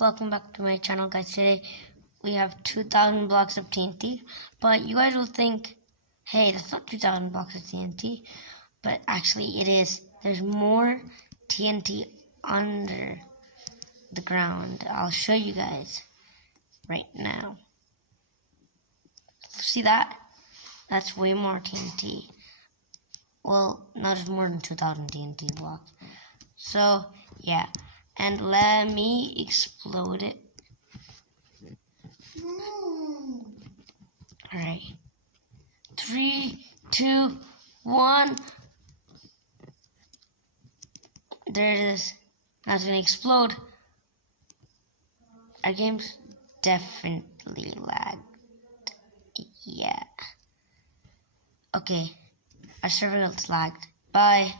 Welcome back to my channel, guys. Today we have 2,000 blocks of TNT, but you guys will think, hey, that's not 2,000 blocks of TNT, but actually it is. There's more TNT under the ground. I'll show you guys right now. See that? That's way more TNT. Well, no, there's more than 2,000 TNT blocks. So, yeah. And let me explode it. Alright. 3, 2, 1. There it is. Now it's gonna explode. Our game's definitely lagged. Yeah. Okay. Our server got lagged. Bye.